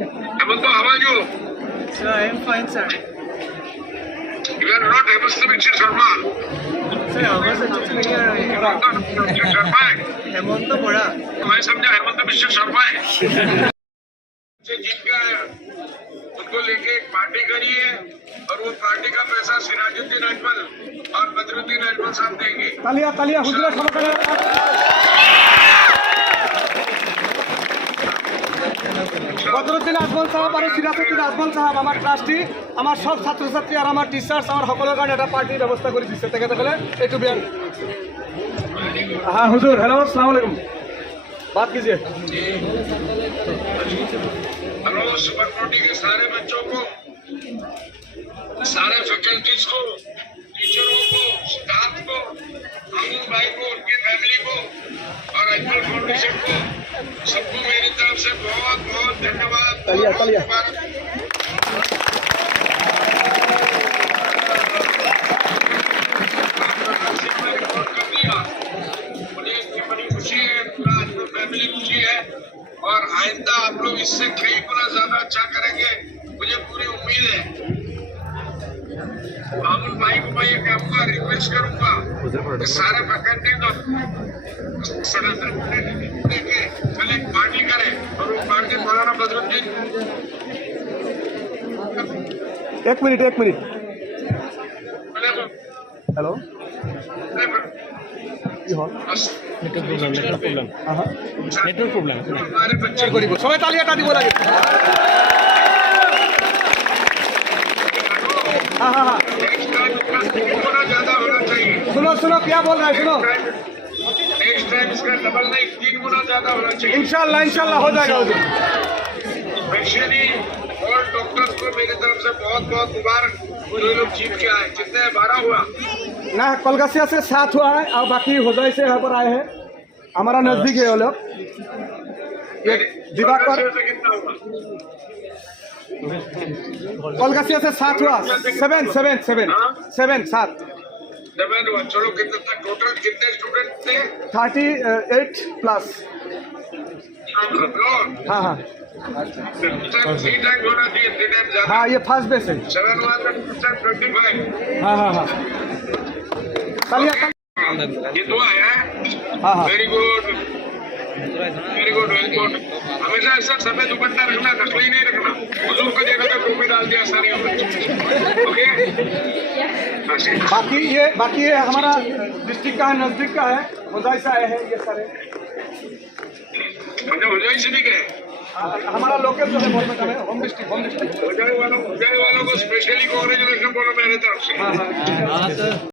Hemanto, how are you? Sir, I am fine, sir. You are not Hemanto Mr. Sharma. Sir, आवाज अच्छे से नहीं आ रहा है। Hemanto Mr. Sharma है। हेमंत बड़ा। मैं समझा हेमंत मिश्र शर्मा है। से जीत गया है, उनको लेके एक पार्टी करी है और वो पार्टी का पैसा सिराजुद्दीन अजमल और बदरुद्दीन अजमल साहब देंगे। तालिया तालिया हुजूर खबर करें। বদরুদ্দিন আজমল সাহেব আর সিরাজউদ্দিন আজমল সাহেব আমার ট্রাস্টি আমার সব ছাত্রছাত্রী আর আমার টিচার্স আমার সকলের কারণে একটা পার্টির ব্যবস্থা করে দিচ্ছে তেখেতসকলে একটু বিয়ার हाँ हुजूर हेलो अस्सलाम वालेकुम बात कीजिए। हेलो सुपर फोर्टी के सारे बच्चों को, सारे फैकल्टीज को, टीचरों को, स्टाफ को, अमूल भाई को, उनकी फैमिली को और अजमल फाउंडेशन को सबको मेरी तरफ से बहुत बहुत धन्यवाद। तालिया तालिया फैमिली खुशी है और आइंदा आप लोग इससे कई गुना ज्यादा अच्छा करेंगे, मुझे पूरी उम्मीद है। अमन भाई को मैं ये कहूँगा, रिक्वेस्ट करूंगा कि सारे फैकल्टी को लेके कल एक पार्टी करें और वो पार्टी मौलाना बदरुद्दीन। एक मिनट हेलो नेटवर्क प्रॉब्लम हमारे बच्चे সবাই তালিয়াটা দিব লাগে। हाँ हाँ हाँ थोड़ा ज्यादा होना चाहिए। सुनो सुनो क्या बोल रहे हैं सुनो नेक्स्ट टाइम इसका डबल नहीं 3 गुना ज्यादा होना चाहिए। इंशाल्लाह हो जाएगा हुजूर। स्पेशली और डॉक्टर्स को मेरी तरफ से बहुत बहुत मुबारक, जो लोग जीत के आए। कितने 12 हुआ ना कोलकाता से 7 हुआ है और बाकी होजाई से यहाँ पर आए हैं, हमारा नजदीक है वो लोग। ये दिवाकर से कितना हुआ? कोलकाता से 7 हुआ 7 7 7 हुआ। चलो कितना तक टोटल कितने स्टूडेंट थे? 38 प्लस। हाँ हाँ 3 टाइम होना चाहिए, 3 टाइम ज्यादा। हाँ ये फर्स्ट बेस है। 7 हुआ तो 25। हाँ हाँ हाँ तालिया ये दुआ है। हाँ हाँ very good very good very good. हमेशा ऐसा सफेद दुपट्टा रखना, नकली नहीं रखना। बुजुर्ग को देखा तो टोपी डाल दिया सारी ओके। बाकी ये हमारा डिस्ट्रिक्ट का है, नजदीक का है, होजाई से आए हैं ये सारे। अच्छा उदय से भी गए? हमारा लोकल जो है बहुत में होम डिस्ट्रिक्ट उदय वालों को स्पेशली कांग्रेचुलेशन बोलो मेरे तरफ से।